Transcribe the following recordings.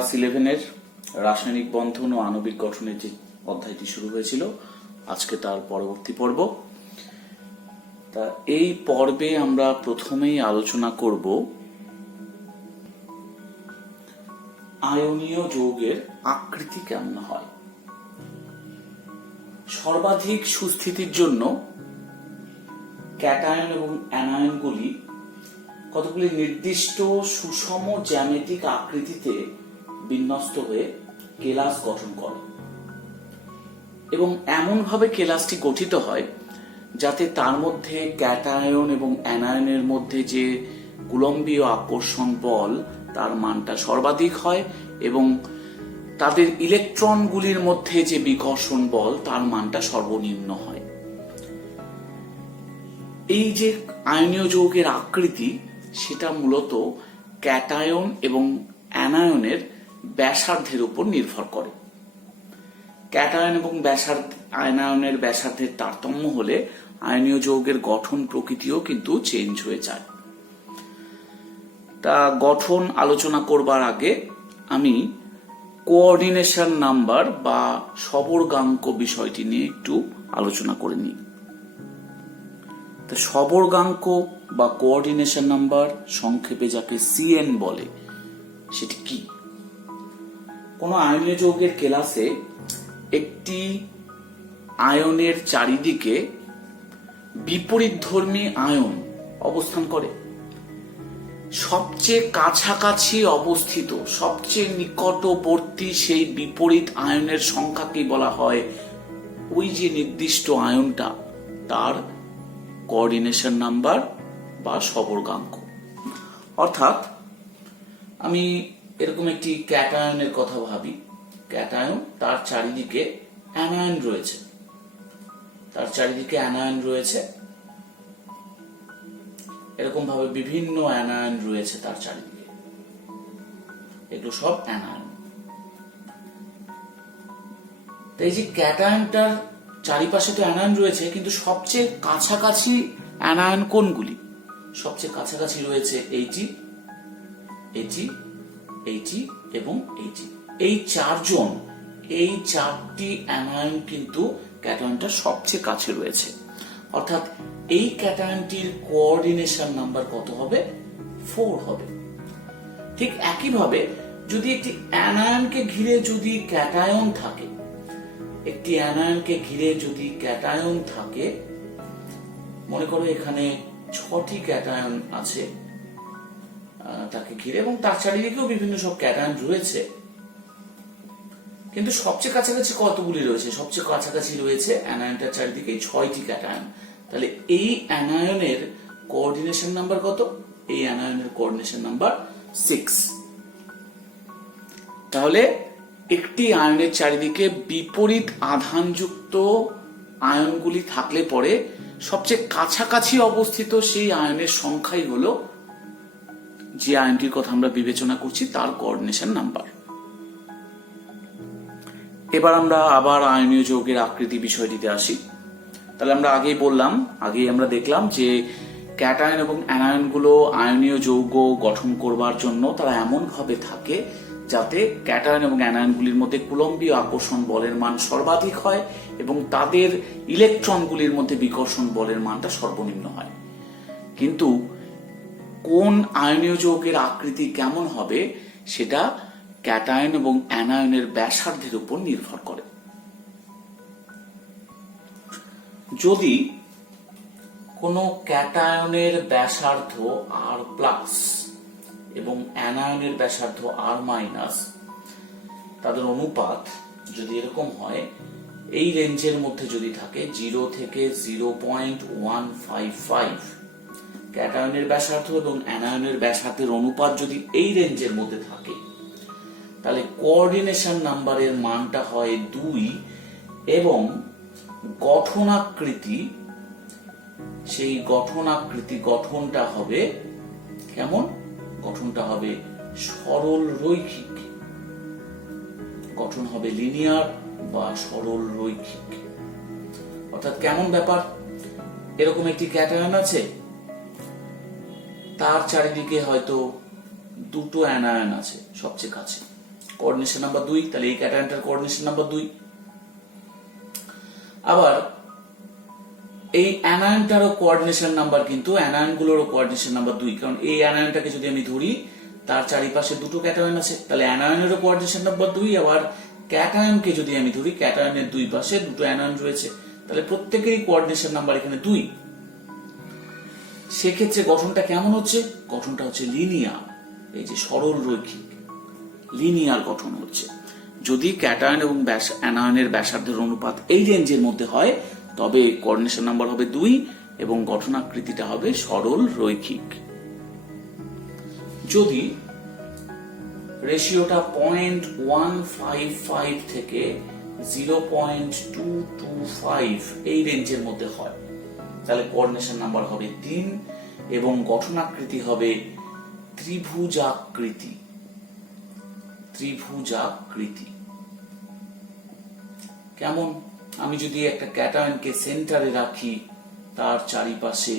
Class 11-এর রাসায়নিক বন্ধন ও আণবিক গঠনের যে অধ্যায়টি শুরু হয়েছিল, আজকে তার পরবর্তী পর্ব। তা এই পর্বে আমরা প্রথমেই আলোচনা করব আয়নীয় যৌগের আকৃতি কেমন হয়। সর্বাধিক সুস্থিতির জন্য ক্যাটায়ন এবং অ্যানায়নগুলি কতগুলি নির্দিষ্ট সুষম জ্যামিতিক আকৃতিতে বিন্যস্ত হয়ে কেলাস গঠন করে এবং এমনভাবে কেলাসটি গঠিত হয় যাতে তার মধ্যে ক্যাটায়ন এবং অ্যানায়নের মধ্যে যে কুলম্বীয় আকর্ষণ বল তার মানটা সর্বাধিক হয় এবং তাদের ইলেকট্রনগুলির মধ্যে যে বিকর্ষণ বল তার মানটা সর্বনিম্ন হয়। এই যে আয়নীয় যৌগের আকৃতি সেটা মূলত ক্যাটায়ন এবং অ্যানায়নের ব্যাসার্ধের উপর নির্ভর করে। ক্যাটায়ন এবং অ্যানায়নের ব্যাসার্ধের তারতম্য হলে আয়নীয় যৌগের গঠন প্রকৃতিও কিন্তু চেঞ্জ হয়ে যায়। তা গঠন আলোচনা করবার আগে আমি কোঅর্ডিনেশন নাম্বার বা সবর্গাঙ্ক বিষয়টি নিয়ে একটু আলোচনা করে নিই। সবর্গাঙ্ক বা কোঅর্ডিনেশন নাম্বার, সংক্ষেপে যাকে সিএন বলে, সেটি কি? কোন আয়নীয় যৌগের কেলাসে একটি আয়নের চারিদিকে বিপরীতধর্মী আয়ন অবস্থান করে। সবচেয়ে কাছাকাছি অবস্থিত, সবচেয়ে নিকটবর্তী সেই বিপরীত আয়নের সংখ্যাকে বলা হয় ওই যে নির্দিষ্ট আয়নটা, তার কোঅর্ডিনেশন নাম্বার বা সবর্গাঙ্ক। অর্থাৎ আমি এরকম একটি ক্যাটায়নের কথা ভাবি। ক্যাটায়ন, তার চারিদিকে অ্যানায়ন রয়েছে, এরকম ভাবে বিভিন্ন অ্যানায়ন রয়েছে তার চারিদিকে, এগুলো সব অ্যানায়ন। এই যে ক্যাটায়নটার চারিপাশে তো অ্যানায়ন রয়েছে, কিন্তু সবচেয়ে কাছাকাছি অ্যানায়ন কোনগুলি? সবচেয়ে কাছাকাছি রয়েছে এইটি, এবং এইটি। এই চারজন, এই চারটি অ্যানায়ন কিন্তু ক্যাটায়নটার সবচেয়ে কাছে রয়েছে। অর্থাৎ এই ক্যাটায়নটির কোঅর্ডিনেশন নাম্বার কত হবে? 4 হবে। ঠিক একইভাবে যদি একটি অ্যানায়নকে ঘিরে যদি ক্যাটায়ন থাকে, মনে করো এখানে 6টি ক্যাটায়ন আছে তাকে ঘিরে, এবং তার চারিদিকেও বিভিন্ন সব ক্যাটায়ন রয়েছে, কিন্তু সবচেয়ে কাছাকাছি কতগুলি রয়েছে? সবচেয়ে কাছাকাছি রয়েছে অ্যানায়নটার চারিদিকে 6টি ক্যাটায়ন। তাহলে এই অ্যানায়নের কোঅর্ডিনেশন নাম্বার কত? এই অ্যানায়নের কোঅর্ডিনেশন নাম্বার 6। তাহলে একটি আয়নের চারিদিকে বিপরীত আধানযুক্ত আয়নগুলি থাকলে পরে সবচেয়ে কাছাকাছি অবস্থিত সেই আয়নের সংখ্যাই হলো যে আয়নটির কথা আমরা বিবেচনা করছি তার কোঅর্ডিনেশন নাম্বার। এবার আমরা আবার আয়নীয় যৌগের আকৃতি বিষয়টিতে আসি। তাহলে আমরা আগেই আমরা দেখলাম যে ক্যাটায়ন এবং অ্যানায়নগুলো আয়নীয় যৌগ গঠন করবার জন্য তারা এমন ভাবে থাকে যাতে ক্যাটায়ন এবং অ্যানায়নগুলির মধ্যে কুলম্বীয় আকর্ষণ বলের মান সর্বাধিক হয় এবং তাদের ইলেকট্রনগুলির মধ্যে বিকর্ষণ বলের মানটা সর্বনিম্ন হয়। কিন্তু কোন আয়নীয় যৌগের আকৃতি কেমন হবে সেটা ক্যাটায়ন এবং অ্যানায়নের ব্যাসার্ধের উপর নির্ভর করে। যদি কোনো ক্যাটায়নের ব্যাসার্ধ R+ এবং অ্যানায়নের ব্যাসার্ধ R-, তাদের অনুপাত যদি এরকম হয়, এই রেঞ্জের মধ্যে যদি থাকে 0 থেকে 0.155, ক্যাটায়নের ব্যাসার্ধ এবং অ্যানায়নের ব্যাসার্ধের অনুপাত যদি এই রেঞ্জের মধ্যে থাকে, তাহলে কোঅর্ডিনেশন নাম্বারের মানটা হয় 2 এবং গঠনটা হবে কেমন? গঠনটা হবে সরল রৈখিক, গঠন হবে লিনিয়ার বা সরল রৈখিক। অর্থাৎ কেমন ব্যাপার? এরকম একটি ক্যাটায়ন আছে, তার চারিদিকে হয়তো 2টো অ্যানায়ন আছে সবচেয়ে কাছে, কোঅর্ডিনেশন নাম্বার 2, তাহলে এই ক্যাটায়নটার কোঅর্ডিনেশন নাম্বার 2। আবার এই অ্যানায়নটারও কোঅর্ডিনেশন নাম্বার, কিন্তু অ্যানায়নগুলোরও কোঅর্ডিনেশন নাম্বার 2, কারণ এই অ্যানায়নটাকে যদি আমি ধরি তার চারিপাশে দুটো ক্যাটায়ন আছে, তাহলে অ্যানায়নেরও কোঅর্ডিনেশন নাম্বার 2। আবার ক্যাটায়নকে যদি আমি ধরি, ক্যাটায়নের দুই পাশে দুটো অ্যানায়ন রয়েছে, তাহলে প্রত্যেকেরই কোঅর্ডিনেশন নাম্বার এখানে 2। সেক্ষেত্রে গঠনটা কেমন হচ্ছে? গঠনটা হচ্ছে লিনিয়ার, এই যে সরল রৈখিক লিনিয়ার গঠন হচ্ছে। যদি ক্যাটায়ন এবং অ্যানায়নের ব্যাসার্ধের অনুপাত এই রেঞ্জের মধ্যে হয়, তবে কোঅর্ডিনেশন নাম্বার হবে 2 এবং গঠনাকৃতিটা হবে সরল রৈখিক। যদি রেশিওটা 0.155 থেকে 0.225 এই রেঞ্জের মধ্যে হয়, তাহলে কোঅর্ডিনেশন নাম্বার হবে 3 এবং গঠনাকৃতি হবে ত্রিভুজাকৃতি। ত্রিভুজাকৃতি কেমন? আমি যদি একটা ক্যাটায়নকে সেন্টারে রাখি, তার চারিপাশে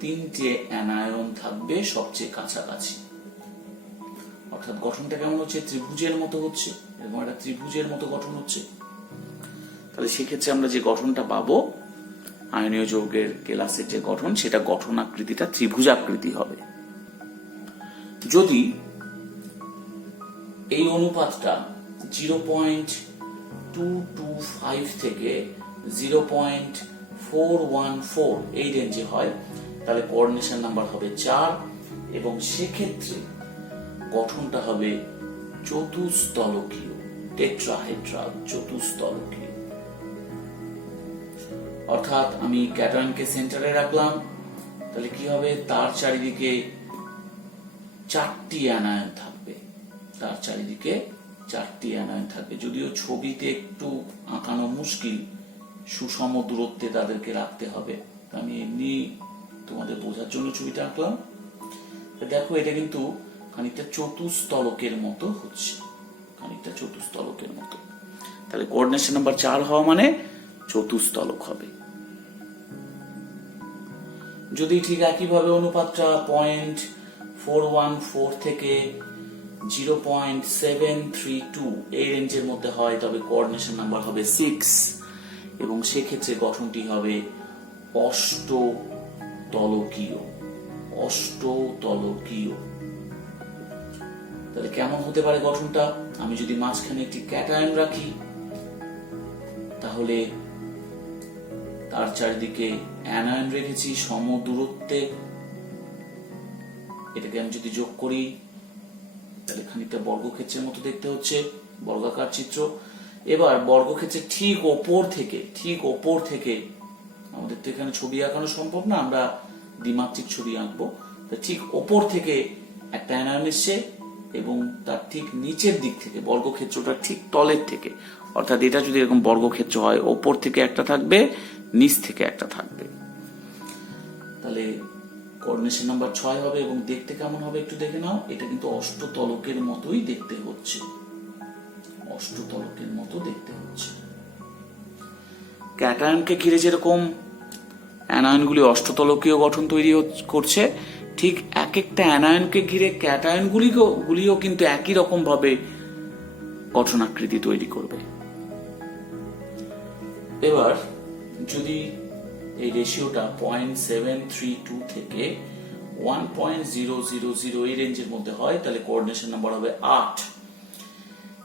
3টে অ্যানায়ন থাকবে সবচেয়ে কাছাকাছি, অর্থাৎ গঠনটা কেমন হচ্ছে? ত্রিভুজের মতো হচ্ছে, এরকম একটা ত্রিভুজের মতো গঠন হচ্ছে। তাহলে সেক্ষেত্রে আমরা যে গঠনটা পাবো, আয়নীয় যৌগের কেলাসের যে গঠন, সেটা গঠনাকৃতিটা ত্রিভুজাকৃতি হবে। যদি এই অনুপাতটা 0.225 থেকে 0.414 এই রেঞ্জে হয়, তাহলে কোঅর্ডিনেশন নাম্বার হবে 4 এবং সেক্ষেত্রে গঠনটা হবে চতুস্তলকীয়, টেট্রাহেড্রাল, চতুস্তলকীয়। অর্থাৎ আমি ক্যাটায়নকে সেন্টারে রাখলাম, তাহলে কি হবে? তার চারিদিকে 4টি অ্যানায়ন থাকবে, তার চারিদিকে 4টি অ্যানায়ন থাকবে। যদিও ছবিতে একটু আঁকানো মুশকিল, সুষম দূরত্বে তাদেরকে রাখতে হবে, আমি এমনি তোমাদের বোঝার জন্য ছবিটা আঁকলাম। দেখো, এটা কিন্তু খানিকটা চতুস্তলকের মতো হচ্ছে, খানিকটা চতুস্তলকের মতো। তাহলে কোঅর্ডিনেশন নাম্বার 4 হওয়া মানে চতুস্তলক হবে। যদি ঠিক একইভাবে অনুপাতটা 0.414 থেকে 0.732 এই রেঞ্জের মধ্যে হয়, তবে কোঅর্ডিনেশন নাম্বার হবে 6 এবং সেক্ষেত্রে গঠনটি হবে অষ্টতলকীয়। অষ্টতলকীয় তাহলে কেমন হতে পারে গঠনটা? আমি যদি মাঝখানে একটি ক্যাটায়ন রাখি, তাহলে তার চারিদিকে অ্যানায়ন রেখেছি সম দূরত্বে, এটাকে আমি যদি যোগ করি, তাহলে খানিকটা বর্গক্ষেত্রের মতো দেখতে হচ্ছে, বর্গাকার চিত্র। এবার বর্গক্ষেত্রের ঠিক ওপর থেকে আমাদের তো এখানে ছবি আঁকানো সম্ভব না, আমরা দ্বিমাত্রিক ছবি আঁকবো, ঠিক ওপর থেকে একটা অ্যানায়ন এসছে এবং তার ঠিক নিচের দিক থেকে, বর্গক্ষেত্রটা ঠিক তলের থেকে, অর্থাৎ এটা যদি এরকম বর্গক্ষেত্র হয়, ওপর থেকে একটা থাকবে, নিচ থেকে একটা থাকবে, তাহলে কোঅর্ডিনেশন নাম্বার 6 হবে। এবং দেখতে কেমন হবে একটু দেখে নাও, এটা কিন্তু অষ্টতলকের মতোই দেখতে হচ্ছে, অষ্টতলকের মতো দেখতে হচ্ছে। ক্যাটায়নকে ঘিরে যেরকম অ্যানায়নগুলি অষ্টতলকীয় গঠন তৈরি করছে, ঠিক এক একটা অ্যানায়নকে ঘিরে ক্যাটায়নগুলিও কিন্তু একই রকম ভাবে গঠনাকৃতি তৈরি করবে। এবার যদি এই রেশিওটা 0.732 থেকে 1.000 এই রেঞ্জের মধ্যে হয়, তাহলে কোঅর্ডিনেশন নাম্বার হবে 8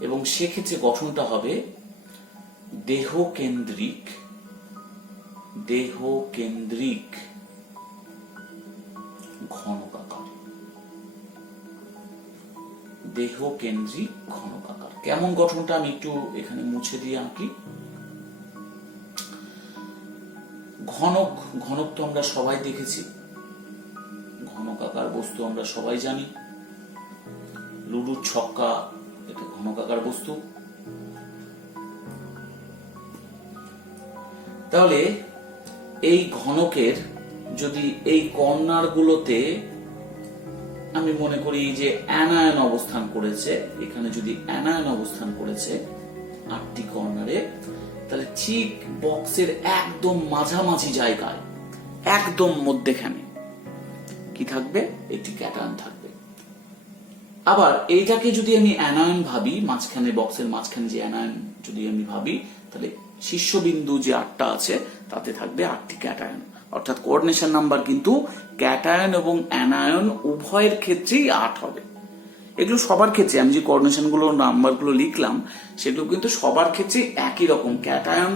এবং সেক্ষেত্রে গঠনটা হবে দেহকেন্দ্রিক ঘনকাকার। দেহকেন্দ্রিক ঘনকাকার কেমন গঠনটা আমি একটু এখানে মুছে দিয়ে আঁকি। ঘনক তো আমরা সবাই দেখেছি, ঘনকাকার বস্তু আমরা সবাই জানি, লুডুর ছক্কা এটা ঘনকাকার বস্তু। তাহলে এই ঘনকের যদি এই কর্নার গুলোতে আমি মনে করি যে অ্যানায়ন অবস্থান করেছে, এখানে যদি অ্যানায়ন অবস্থান করেছে 8টি কর্নারে, তাহলে ঠিক বক্সের একদম মাঝামাঝি জায়গায়, একদম মধ্যেখানে কি থাকবে? একটি ক্যাটায়ন থাকবে। আবার এইটাকে যদি আমি অ্যানায়ন ভাবি, মাঝখানে বক্সের মাঝখানে যে অ্যানায়ন যদি আমি ভাবি, তাহলে শীর্ষবিন্দু যে 8টা আছে তাতে থাকবে 8টি ক্যাটায়ন। অর্থাৎ কোঅর্ডিনেশন নাম্বার কিন্তু ক্যাটায়ন এবং অ্যানায়ন উভয়ের ক্ষেত্রেই 8 হবে। এগুলো সবার ক্ষেত্রে আমি যে কোঅর্ডিনেশন গুলো নাম্বারগুলো লিখলাম সেগুলো কিন্তু সবার ক্ষেত্রে একই রকম। ক্যাটায়ন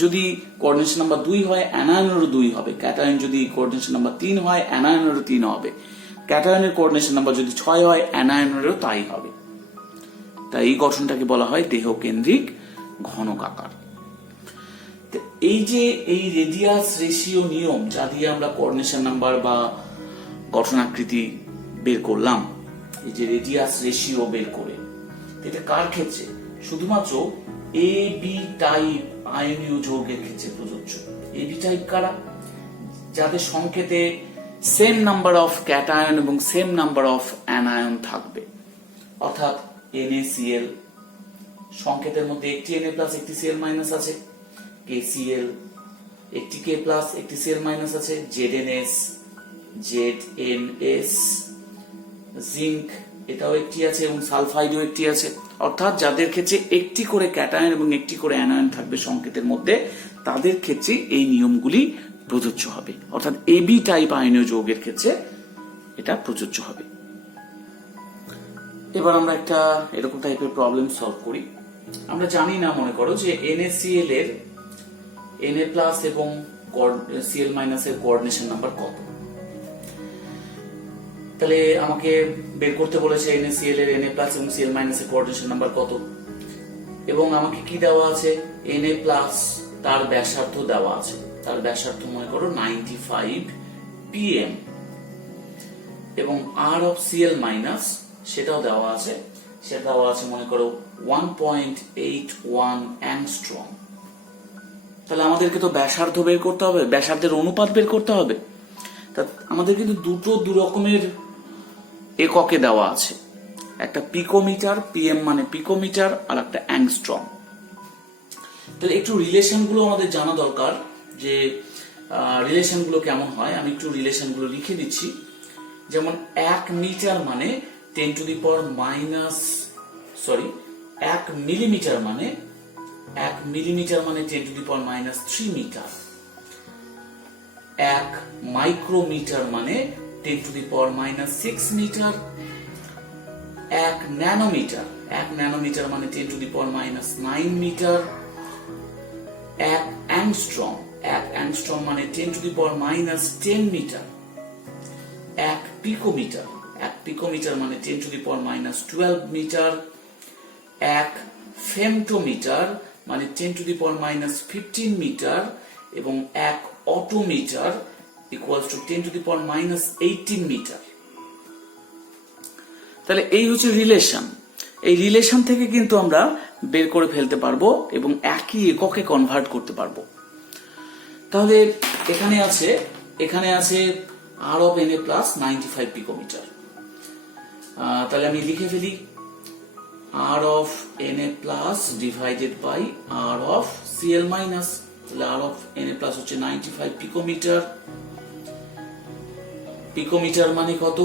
যদি কোঅর্ডিনেশন নাম্বার 2 হয়, অ্যানায়নেরও 2 হবে। ক্যাটায়ন যদি কোঅর্ডিনেশন নাম্বার 3 হয়, অ্যানায়নেরও 3 হবে। ক্যাটায়নের কোঅর্ডিনেশন নাম্বার যদি 6 হয়, অ্যানায়নেরও তাই হবে। তাই এই গঠনটাকে বলা হয় দেহকেন্দ্রিক ঘনকাকার। এই যে এই রেডিয়াস রেশিও নিয়ম যা দিয়ে আমরা কোঅর্ডিনেশন নাম্বার বা গঠন আকৃতি বের করলাম, এই যে রেডিয়াস রেশিও বের করে, এটা কার ক্ষেত্রে? শুধুমাত্র এ বি টাইপ আয়নীয় যৌগের ক্ষেত্রে প্রযোজ্য। এ বি টাইপ কারা? যাদের সংকেতে সেম নাম্বার অফ ক্যাটায়ন এবং সেম নাম্বার অফ অ্যানায়ন থাকবে। অর্থাৎ NaCl, সংকেতের মধ্যে একটি Na প্লাস একটি Cl মাইনাস আছে। KCl, একটি K প্লাস একটি Cl মাইনাস আছে। ZnS, ZnS, জিঙ্ক এটাও একটি আছে এবং সালফাইডও একটি আছে। অর্থাৎ যাদের ক্ষেত্রে একটি করে ক্যাটায়ন এবং একটি করে অ্যানায়ন থাকবে সংকেতের মধ্যে, তাদের ক্ষেত্রে এই নিয়মগুলি প্রযোজ্য হবে। অর্থাৎ এবি টাইপ আয়নীয় যৌগের ক্ষেত্রে এটা প্রযোজ্য হবে। এবার আমরা একটা এরকম টাইপের প্রবলেম সলভ করি। আমরা জানি না, মনে করো যে NaCl এর Na প্লাস এবং Cl মাইনাস এর কোঅর্ডিনেশন নাম্বার কত। তাহলে আমাকে বের করতে বলেছে NaCl এর Na প্লাস এবং Cl মাইনাস এর কোঅর্ডিনেশন নাম্বার কত, এবং আমাকে কি দেওয়া আছে? Na প্লাস তার ব্যাসার্ধ দেওয়া আছে। তার ব্যাসার্ধ মনে করো 95 pm, এবং R অফ Cl মাইনাস সেটাও দেওয়া আছে। সেটা দেওয়া আছে মনে করো 1.81 অ্যাংস্ট্রম। তাহলে আমাদেরকে তো ব্যাসার্ধ বের করতে হবে, ব্যাসার্ধের অনুপাত বের করতে হবে। তা আমাদের কিন্তু দু রকমের এককে দেওয়া আছে, একটা পিকোমিটার, পিএম মানে পিকোমিটার, আর একটা অ্যাংস্ট্রম। তাহলে একটু রিলেশন গুলো আমাদের জানা দরকার, যে রিলেশন গুলো কেমন হয়। আমি একটু রিলেশন গুলো লিখে দিচ্ছি। যেমন 1 মিটার মানে 10 to the power minus 1 millimetre মানে 10 to the power minus 3 metre. 1 micrometre মানে 10 to the power minus 6 metre. 1 nanometre মানে 10 to the power minus 9 metre. 1 angstrom মানে 10 to the power minus 10 metre. 1 picometre মানে 10 to the power minus 12 metre. 1 femtometre মানে 10 to the power minus 15 metre, এবং 1 অটোমিটার equals to 10 to the power minus 18 metre. তাহলে এই হচ্ছে relation. এই relation থেকে কিন্তু আমরা বের করে ফেলতে পারবো এবং একই এককে কনভার্ট করতে পারবো। তাহলে এখানে আছে R of Na plus 95 picometre. তাহলে আমি লিখে ফেলি R of Na plus divided by R of Cl minus. তাহলে R of Na প্লাস হচ্ছে 95 পিকোমিটার। পিকোমিটার মানে কত?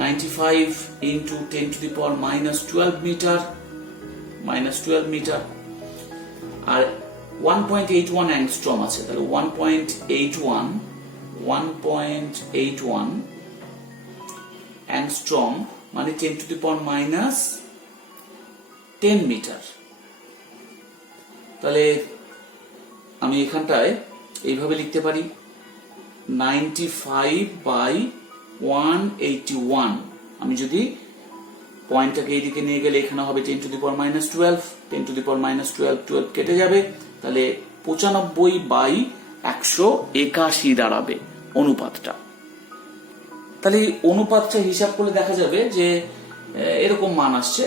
95 into 10 to the power minus 12 metre. আর 1.81 অ্যাংস্ট্রম আছে। তাহলে 1.81 অ্যাংস্ট্রম মানে 10 to the power minus 10 metre. তাহলে আমি এখানটায় এইভাবে লিখতে পারি 95 বাই 181। আমি যদি পয়েন্টটাকে এইদিকে নিয়ে গেলে এখানে হবে 10 to the power minus 12। 10 to the power minus 12 কেটে যাবে। তাহলে 95 বাই 181 দাঁড়াবে অনুপাতটা। তাহলে এই অনুপাতটা হিসাব করলে দেখা যাবে যে এরকম মান আসছে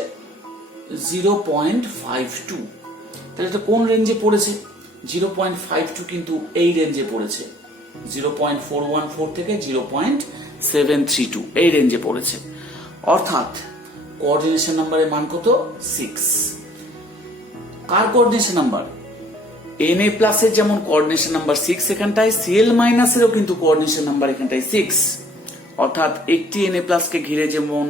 0.52। তাহলে এটা কোন রেঞ্জে পড়েছে? 0.52 কিন্তু এই রেঞ্জে পড়েছে। 0.414 থেকে 0.732 এই রেঞ্জে পড়েছে। অর্থাৎ কোঅর্ডিনেশন নাম্বারের মান কত? 6। কার কোঅর্ডিনেশন নাম্বার? Na প্লাস এর যেমন কোঅর্ডিনেশন নাম্বার 6 এখানটায়, Cl মাইনাস এরও কিন্তু কোঅর্ডিনেশন নাম্বার এখানটায় 6। অর্থাৎ একটি Na প্লাস কে ঘিরে যেমন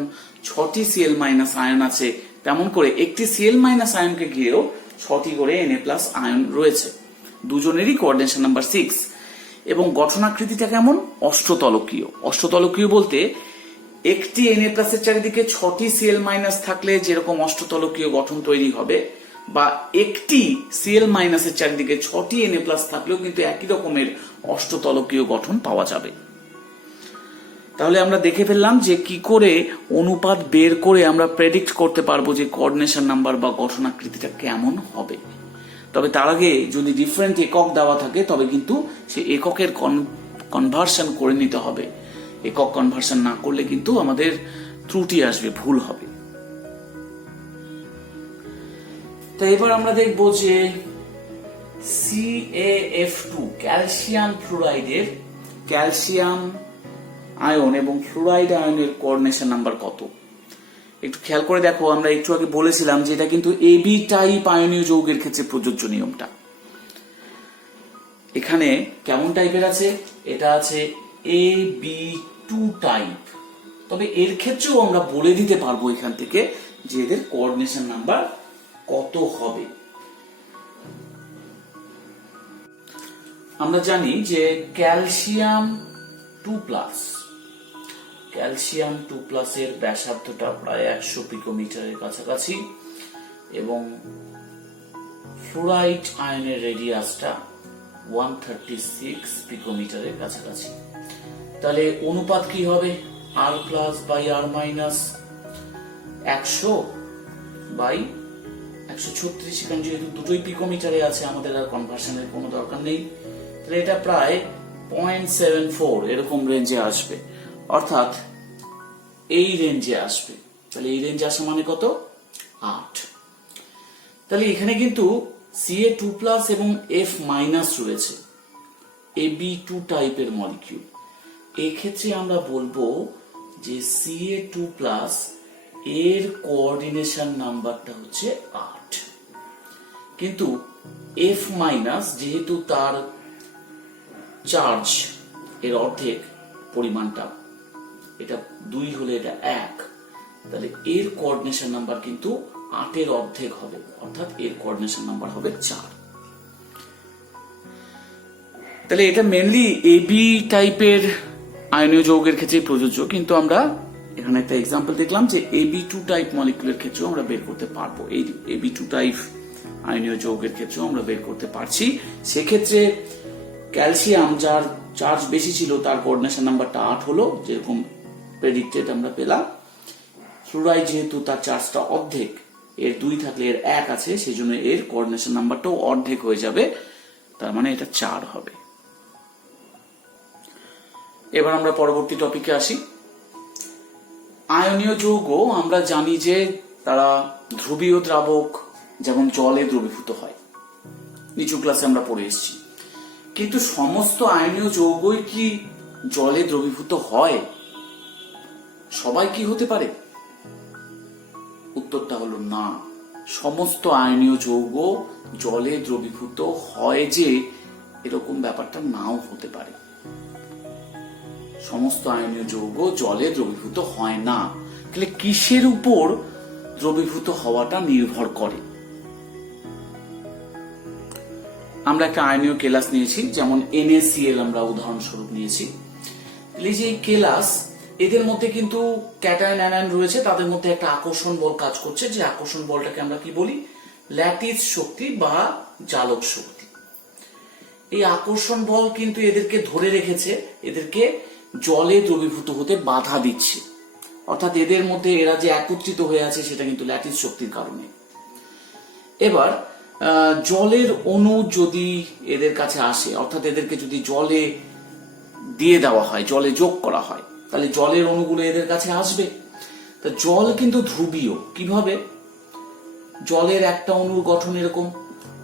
6টি Cl মাইনাস আয়ন আছে, তেমন করে একটি Cl মাইনাস আয়নকে ঘিরেও 6টি করে Na+ আয়ন রয়েছে। দুজনেরই কোঅর্ডিনেশন নাম্বার 6 এবং গঠনাকৃতিটা কেমন? অষ্টতলকীয়। অষ্টতলকীয় বলতে একটি Na+ এর চারিদিকে 6টি Cl মাইনাস থাকলে যেরকম অষ্টতলকীয় গঠন তৈরি হবে, বা একটি Cl মাইনাসের চারিদিকে 6টি Na+ থাকলেও কিন্তু একই রকমের অষ্টতলকীয় গঠন পাওয়া যাবে। তাহলে আমরা দেখে ফেললাম যে কি করে অনুপাত বের করে আমরা প্রেডিক্ট করতে পারবো যে কোঅর্ডিনেশন নাম্বার বা গঠনাকৃতিটা কেমন হবে। তবে তার আগে যদি ডিফারেন্ট একক দেওয়া থাকে তবে কিন্তু সে এককের কনভার্সন করে নিতে হবে। একক কনভার্সন না করলে কিন্তু আমাদের ত্রুটি আসবে, ভুল হবে। তো এবার আমরা দেখব যে CaF2 ক্যালসিয়াম ফ্লুরাইডের ক্যালসিয়াম আয়ন এবং ফ্লুরাইড আয়নের কোঅর্ডিনেশন নাম্বার কত। একটু খেয়াল করে দেখো, আমরা একটু আগে বলেছিলাম যে এটা কিন্তু AB টাইপ আয়নীয় যৌগের ক্ষেত্রে প্রযোজ্য নিয়মটা। এখানে কেমন টাইপের আছে? এটা আছে AB2 টাইপ। তবে এর ক্ষেত্রেও আমরা বলে দিতে পারবো এখান থেকে যে এদের কোঅর্ডিনেশন নাম্বার কত হবে। আমরা জানি যে ক্যালসিয়াম 2+ এর ব্যাসার্ধটা প্রায় 100 পিকোমিটারের কাছাকাছি এবং ফ্লুরাইড আয়নের রেডিয়াসটা 136 পিকোমিটারের কাছাকাছি। তাহলে অনুপাত কি হবে? R+/R- 100/136, কারণ যেহেতু দুটোই পিকোমিটারে আছে আমাদের আর কনভার্সনের কোনো দরকার নেই। তাহলে এটা প্রায় 0.74 এরকম রেঞ্জে আসবে, অর্থাৎ এই রেঞ্জে আসবে। তাহলে এই রেঞ্জে আসা মানে কত? 8। তাহলে এখানে কিন্তু Ca2+ এবং F- রয়েছে, AB2 টাইপের মলিকিউল। এই ক্ষেত্রে আমরা বলবো যে Ca2+ এর কোঅর্ডিনেশন নাম্বারটা হচ্ছে 8, কিন্তু F- যেহেতু তার চার্জ এর অর্ধেক পরিমাণটা, এটা 2 হলে এটা 1, তাহলে এর কোঅর্ডিনেশন নাম্বার কিন্তু 8 এর অর্ধেক হবে, অর্থাৎ এর কোঅর্ডিনেশন নাম্বার হবে 4। তাহলে এটা মেনলি AB টাইপের আয়নীয় যৌগের ক্ষেত্রে প্রযোজ্য, কিন্তু আমরা এখানে একটা এক্সাম্পল দেখলাম যে AB2 টাইপ মলিকুলের ক্ষেত্রেও আমরা বের করতে পারবো। এই AB2 টাইপ আয়নীয় যৌগের ক্ষেত্রেও আমরা বের করতে পারছি। সেক্ষেত্রে ক্যালসিয়াম যার চার্জ বেশি ছিল তার কোঅর্ডিনেশন নাম্বারটা 8 হলো, যেরকম প্রেডিক্টেড আমরা পেলাম। ফ্লুরাইড যেহেতু তার চার্জটা অর্ধেক, এর 2 থাকলে এর 1 আছে, সেই জন্য এর কোঅর্ডিনেশন নাম্বারটাও অর্ধেক হয়ে যাবে, তার মানে এটা 4 হবে। এবার আমরা পরবর্তী টপিকে আসি। আয়নীয় যৌগ আমরা জানি যে তারা ধ্রুবীয় দ্রাবক, যেমন জলে দ্রবীভূত হয়, নিচু ক্লাসে আমরা পড়ে এসেছি। কিন্তু সমস্ত আয়নীয় যৌগই কি জলে দ্রবীভূত হয়? সবাই কি হতে পারে? উত্তরটা হলো না। সমস্ত আয়নীয় যৌগ জলে দ্রবীভূত হয় যে এরকম ব্যাপারটা নাও হতে পারে। সমস্ত আয়নীয় যৌগ জলে দ্রবীভূত হয় না। তাহলে কিসের উপর দ্রবীভূত হওয়াটা নির্ভর করে? আমরা একটা আয়নীয় কেলাস নিয়েছি, যেমন NaCl আমরা উদাহরণস্বরূপ নিয়েছি। এই যে কেলাস, এদের মধ্যে কিন্তু ক্যাটায়ন অ্যানায়ন রয়েছে, তাদের মধ্যে একটা আকর্ষণ বল কাজ করছে, যে আকর্ষণ বলটাকে আমরা কি বলি? ল্যাটিস শক্তি বা জালক শক্তি। এই আকর্ষণ বল কিন্তু এদেরকে ধরে রেখেছে, এদেরকে জলে দ্রবীভূত হতে বাধা দিচ্ছে, অর্থাৎ এদের মধ্যে এরা যে একত্রিত হয়ে আছে সেটা কিন্তু ল্যাটিস শক্তির কারণে। এবার জলের অণু যদি এদের কাছে আসে, অর্থাৎ এদেরকে যদি জলে দিয়ে দেওয়া হয়, জলে যোগ করা হয়, তাহলে জলের অণুগুলো এদের কাছে আসবে। তা জল কিন্তু ধ্রুবীয়। কিভাবে? জলের একটা অণুর গঠন এরকম।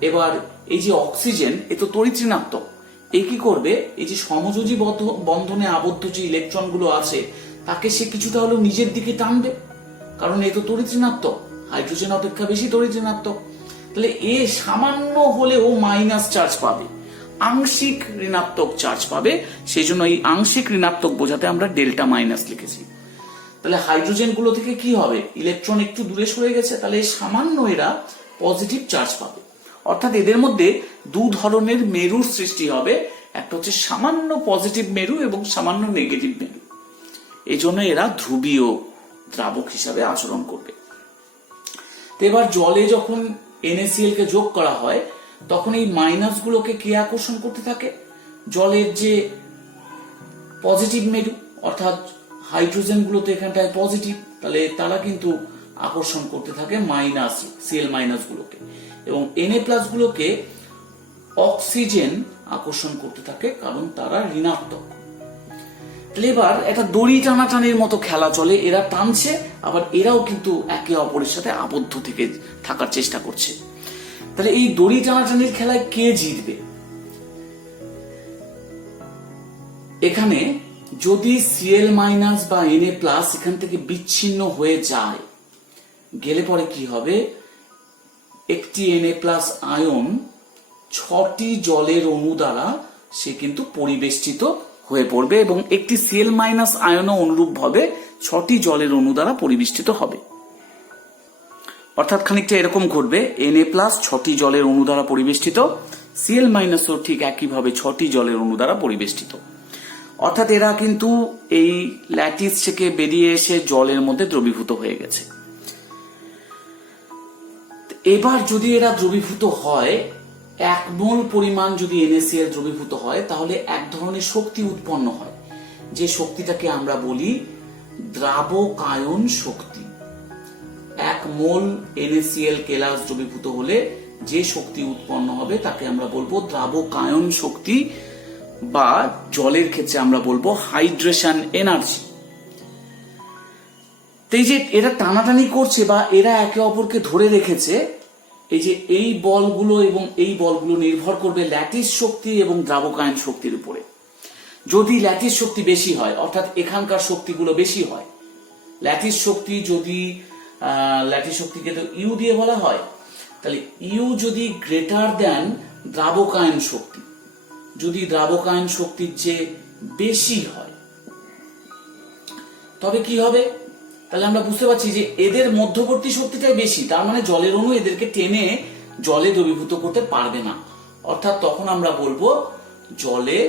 এবার এই যে অক্সিজেন, এ তো তড়িৎ ঋণাত্মক, এ কি করবে? এই যে সমযোজী বন্ধনে আবদ্ধ যে ইলেকট্রনগুলো আছে তাকে সে কিছুটা হলেও নিজের দিকে টানবে, কারণ এ তো তড়িৎ ঋণাত্মক, হাইড্রোজেন অপেক্ষা বেশি তড়িৎ ঋণাত্মক। তাহলে এ সামান্য হলেও মাইনাস চার্জ পাবে, আংশিক ঋণাত্মক চার্জ পাবে। সেই জন্য এই আংশিক ঋণাত্মক বোঝাতে আমরা ডেল্টা মাইনাস লিখেছি। তাহলে হাইড্রোজেন গুলো থেকে কি হবে, ইলেকট্রন একটু দূরে সরে গেছে, তাহলে সামান্য এরা পজিটিভ চার্জ পাবে। অর্থাৎ এদের মধ্যে দু ধরনের মেরুর সৃষ্টি হবে, একটা হচ্ছে সামান্য পজিটিভ মেরু এবং সামান্য নেগেটিভ মেরু। এই জন্য এরা ধ্রুবীয় দ্রাবক হিসাবে আচরণ করবে। তো এবার জলে যখন NaCl কে যোগ করা হয় তখন এই মাইনাস গুলোকে কে আকর্ষণ করতে থাকে, জলের যে পজিটিভ মেরু, অর্থাৎ হাইড্রোজেন গুলো তো এখানটায় পজিটিভ, তাহলে তারা কিন্তু আকর্ষণ করতে থাকে মাইনাস Cl মাইনাস গুলোকে, এবং Na+ গুলোকে অক্সিজেন আকর্ষণ করতে থাকে কারণ তারা ঋণাত্মক। তাহলে এবার একটা দড়ি টানাটানির মতো খেলা চলে, এরা টানছে আবার এরাও কিন্তু একে অপরের সাথে আবদ্ধ থেকে থাকার চেষ্টা করছে। তাহলে এই দড়ি টানাটানির খেলায় কে জিতবে? এখানে যদি Cl মাইনাস বা Na+ এখান থেকে বিচ্ছিন্ন হয়ে যায়, গেলে পরে কি হবে, একটি Na+ আয়ন 6টি জলের অণু দ্বারা সে কিন্তু পরিবেষ্টিত হয়ে পড়বে, এবং একটি Cl মাইনাস আয়নও অনুরূপ ভাবে 6টি জলের অণু দ্বারা পরিবেষ্টিত হবে। অর্থাৎ খানিকটা এরকম ঘটবে, Na+ 6টি জলের অণু দ্বারা পরিবেষ্টিত, Cl মাইনাসও ঠিক একইভাবে 6টি জলের অণু দ্বারা পরিবেষ্টিত। অর্থাৎ এরা কিন্তু এই ল্যাটিস থেকে বেরিয়ে এসে জলের মধ্যে দ্রবীভূত হয়ে গেছে। এবার যদি এরা দ্রবীভূত হয়, 1 মোল পরিমাণ যদি NaCl দ্রবীভূত হয় তাহলে এক ধরনের শক্তি উৎপন্ন হয়, যে শক্তিটাকে আমরা বলি দ্রাবকায়ন শক্তি। 1 মোল NaCl কেলাস দ্রবীভূত হলে যে শক্তি উৎপন্ন হবে তাকে আমরা বলবো দ্রাবকায়ন শক্তি, বা জলের ক্ষেত্রে আমরা বলবো হাইড্রেশন এনার্জি। এই যে এরা টানাটানি করছে বা এরা একে অপরকে ধরে রেখেছে, এই যে এই বলগুলো এবং এই বলগুলো নির্ভর করবে ল্যাটিস শক্তি এবং দ্রাবকায়ন শক্তির উপরে। যদি ল্যাটিস শক্তি বেশি হয়, অর্থাৎ এখানকার শক্তিগুলো বেশি হয়, ল্যাটিস শক্তি যদি ল্যাটিস শক্তিকে তো ইউ দিয়ে বলা হয়, তাহলে ইউ যদি গ্রেটার দেন দ্রাবকায়ন শক্তি, যদি দ্রাবকায়ন শক্তির চেয়ে বেশি হয় তবে কি হবে, তাহলে আমরা বুঝতে পারছি যে এদের মধ্যবর্তী শক্তিটাই বেশি, তার মানে জলের অণু এদেরকে টেনে জলে দ্রবীভূত করতে পারবে না। অর্থাৎ তখন আমরা বলবো জলে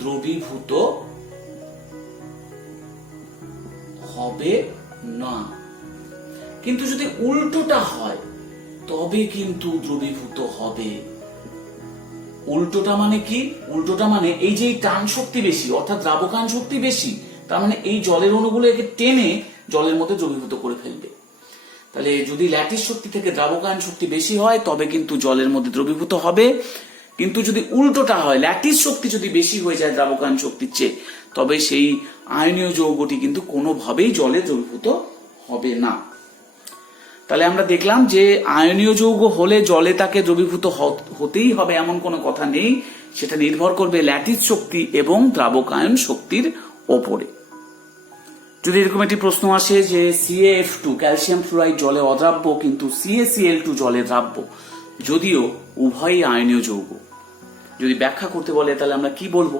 দ্রবীভূত হবে না। কিন্তু যদি উল্টোটা হয় তবে কিন্তু দ্রবীভূত হবে। উল্টোটা মানে কি? উল্টোটা মানে এই যে টান শক্তি বেশি, অর্থাৎ দ্রাবকায়ন শক্তি বেশি, তার মানে এই জলের অণুগুলো একে টেনে জলের মধ্যে দ্রবীভূত করে ফেলবে। তাহলে যদি ল্যাটিস শক্তি থেকে দ্রাবকায়ন শক্তি বেশি হয় তবে কিন্তু জলের মধ্যে দ্রবীভূত হবে, কিন্তু যদি উল্টোটা হয়, ল্যাটিস শক্তি যদি বেশি হয়ে যায় দ্রাবকায়ন শক্তির চেয়ে, তবে সেই আয়নীয় যৌগটি কিন্তু কোনোভাবেই জলে দ্রবীভূত হবে না। তাহলে আমরা দেখলাম যে আয়নীয় যৌগ হলে জলে তাকে দ্রবীভূত হতেই হবে এমন কোনো কথা নেই, সেটা নির্ভর করবে ল্যাটিস শক্তি এবং দ্রাবকায়ন শক্তির ওপরে। যদি এরকম একটি প্রশ্ন আসে যে CaF2 ক্যালসিয়াম ফ্লুরাইড জলে অদ্রাব্য কিন্তু CaCl2 জলে দ্রাব্য, যদিও উভয়ই আয়নীয় যৌগ, যদি ব্যাখ্যা করতে বলে তাহলে আমরা কি বলবো?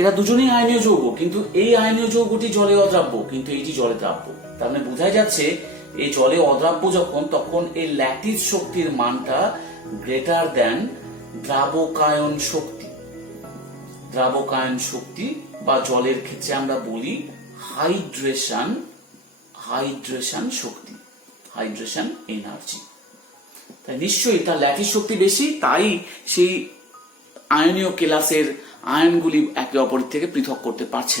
এরা দুজনেই আয়নীয় যৌগ, কিন্তু এই আয়নীয় যৌগটি জলে অদ্রাব্য কিন্তু এইটি জলে দ্রাব্য। তার মানে বোঝা যাচ্ছে এই জলে অদ্রাব্য যখন, তখন এই ল্যাটিস শক্তির মানটা গ্রেটার দেন দ্রাবকায়ন শক্তি। দ্রাবকায়ন শক্তি বা জলের ক্ষেত্রে আমরা বলি হাইড্রেশন শক্তি, হাইড্রেশন এনার্জি। তাই নিশ্চয়ই তার ল্যাটিস শক্তি বেশি, তাই সেই আয়নীয় কেলাসের আয়নগুলি একে অপরের থেকে পৃথক হতে পারছে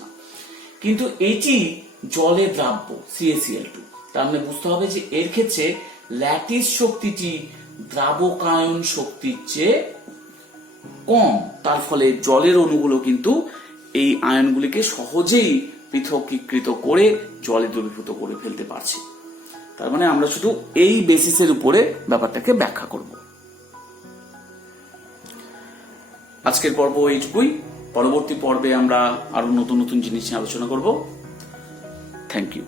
না। কিন্তু এটি জলে দ্রাব্য CaCl2, তার মানে বুঝতে হবে যে এর ক্ষেত্রে ল্যাটিস শক্তিটি দ্রাবকায়ন শক্তির চেয়ে কম, তার ফলে জলের অণুগুলো কিন্তু এই আয়নগুলিকে সহজেই পৃথকীকৃত করে জলে দ্রবীভূত করে ফেলতে পারছে। তার মানে আমরা শুধু এই বেসিসের উপরে ব্যাপারটাকে ব্যাখ্যা করব। আজকের পর্ব এইটুকুই, পরবর্তী পর্বে আমরা আরো নতুন নতুন জিনিস নিয়ে আলোচনা করব। Thank you.